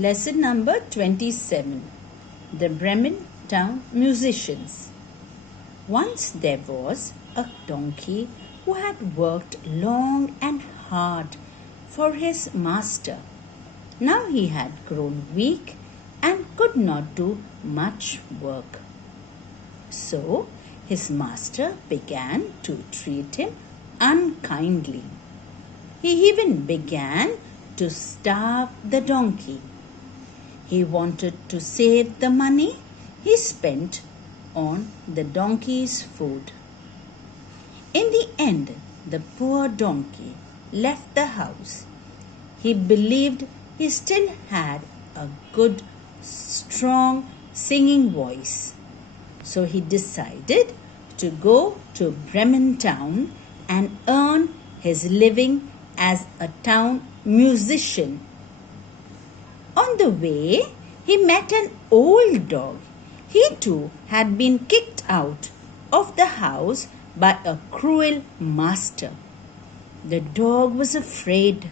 Lesson number 27. The Bremen Town Musicians. Once there was a donkey who had worked long and hard for his master. Now he had grown weak and could not do much work. So his master began to treat him unkindly. He even began to starve the donkey. He wanted to save the money he spent on the donkey's food. In the end, the poor donkey left the house. He believed he still had a good, strong singing voice. So he decided to go to Bremen town and earn his living as a town musician. On the way, he met an old dog. He too had been kicked out of the house by a cruel master. The dog was afraid.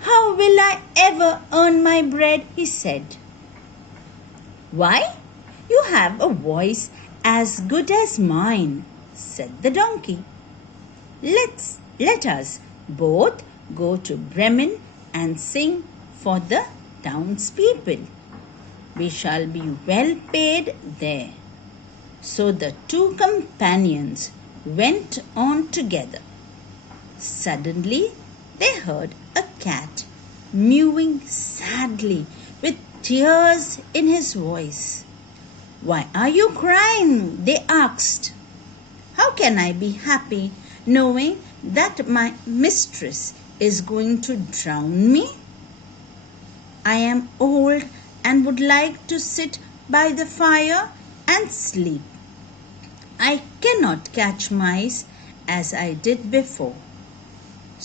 "How will I ever earn my bread?" he said. "Why, you have a voice as good as mine," said the donkey. Let us both go to Bremen and sing for the townspeople. We shall be well paid there. So the two companions went on together. Suddenly they heard a cat mewing sadly with tears in his voice. "Why are you crying?" they asked. "How can I be happy knowing that my mistress is going to drown me? I am old and would like to sit by the fire and sleep. I cannot catch mice as I did before.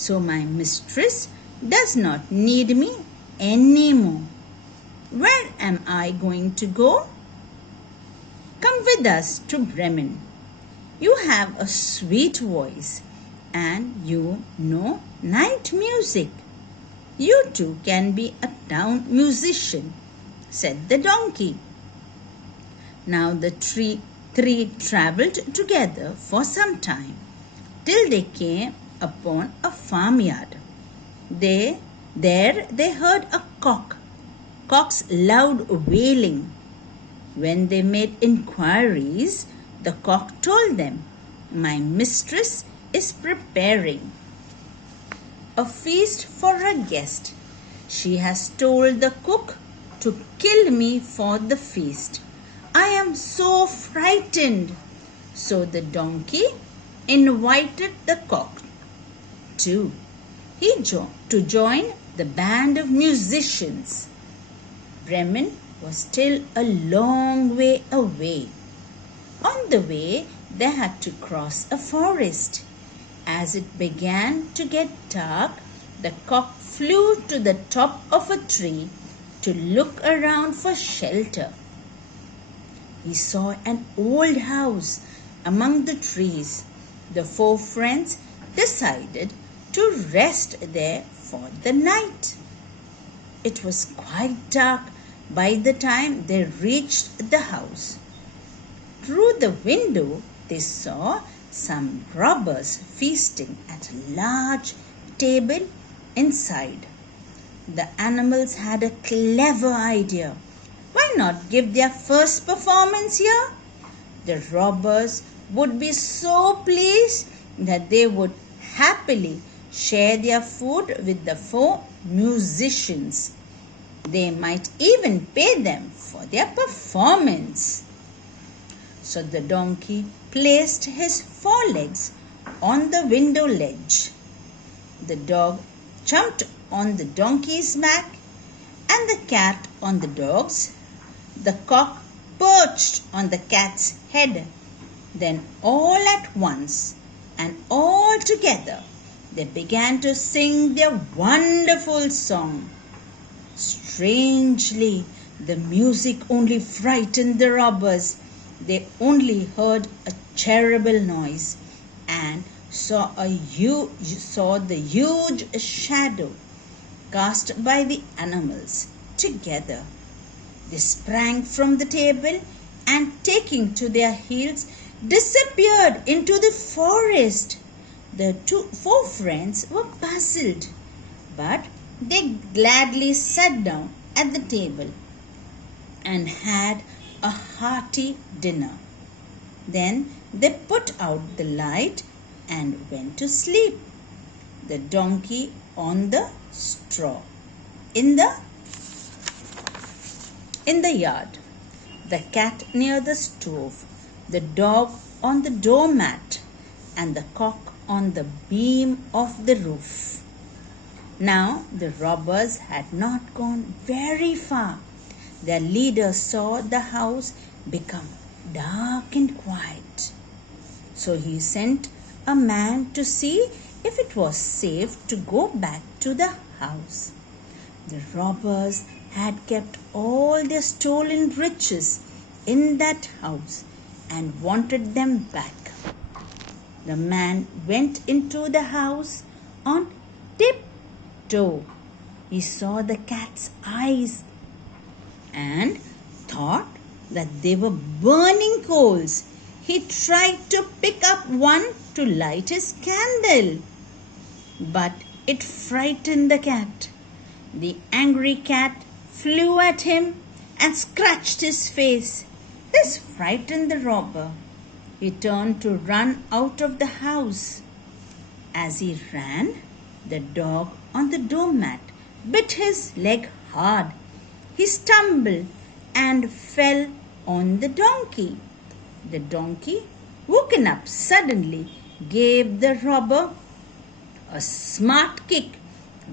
So my mistress does not need me anymore. Where am I going to go? Come with us to Bremen. You have a sweet voice and you know night music. You too can be a town musician," said the donkey. Now the three travelled together for some time till they came upon a farmyard. There they heard a cock's loud wailing. When they made inquiries, the cock told them, "My mistress is preparing a feast for her guest. She has told the cook to kill me for the feast. I am so frightened." So the donkey invited the cock too. To join the band of musicians. Bremen was still a long way away. On the way, they had to cross a forest. As it began to get dark, the cock flew to the top of a tree to look around for shelter. He saw an old house among the trees. The four friends decided to rest there for the night. It was quite dark by the time they reached the house. Through the window, they saw some robbers feasting at a large table inside. The animals had a clever idea. Why not give their first performance here? The robbers would be so pleased that they would happily share their food with the four musicians. They might even pay them for their performance. So the donkey placed his forelegs on the window ledge. The dog jumped on the donkey's back and the cat on the dog's. The cock perched on the cat's head. Then all at once and all together they began to sing their wonderful song. Strangely, the music only frightened the robbers. They only heard a terrible noise and saw the huge shadow cast by the animals together. They sprang from the table and, taking to their heels, disappeared into the forest. The four friends were puzzled, but they gladly sat down at the table and had a hearty dinner. Then they put out the light and went to sleep. The donkey on the straw in the yard, the cat near the stove, the dog on the doormat, and the cock on the beam of the roof. Now the robbers had not gone very far. Their leader saw the house become dark and quiet. So he sent a man to see if it was safe to go back to the house. The robbers had kept all their stolen riches in that house and wanted them back. The man went into the house on tiptoe. He saw the cat's eyes and thought that they were burning coals. He tried to pick up one to light his candle, but it frightened the cat. The angry cat flew at him and scratched his face. This frightened the robber. He turned to run out of the house. As he ran, the dog on the doormat bit his leg hard. He stumbled and fell on the donkey. The donkey, woken up suddenly, gave the robber a smart kick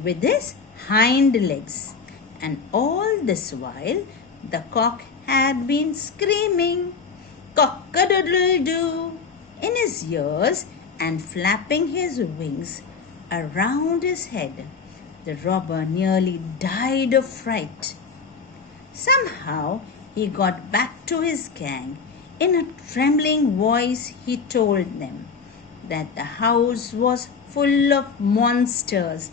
with his hind legs. And all this while, the cock had been screaming cock-a-doodle-doo in his ears and flapping his wings around his head. The robber nearly died of fright. Somehow he got back to his gang. In a trembling voice he told them that the house was full of monsters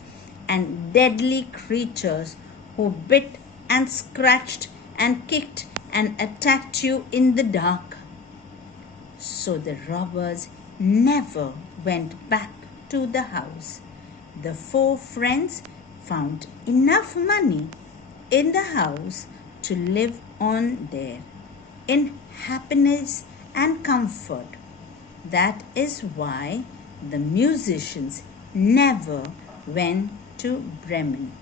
and deadly creatures who bit and scratched and kicked and attacked you in the dark. So the robbers never went back to the house. The four friends found enough money in the house to live on there in happiness and comfort. That is why the musicians never went to Bremen.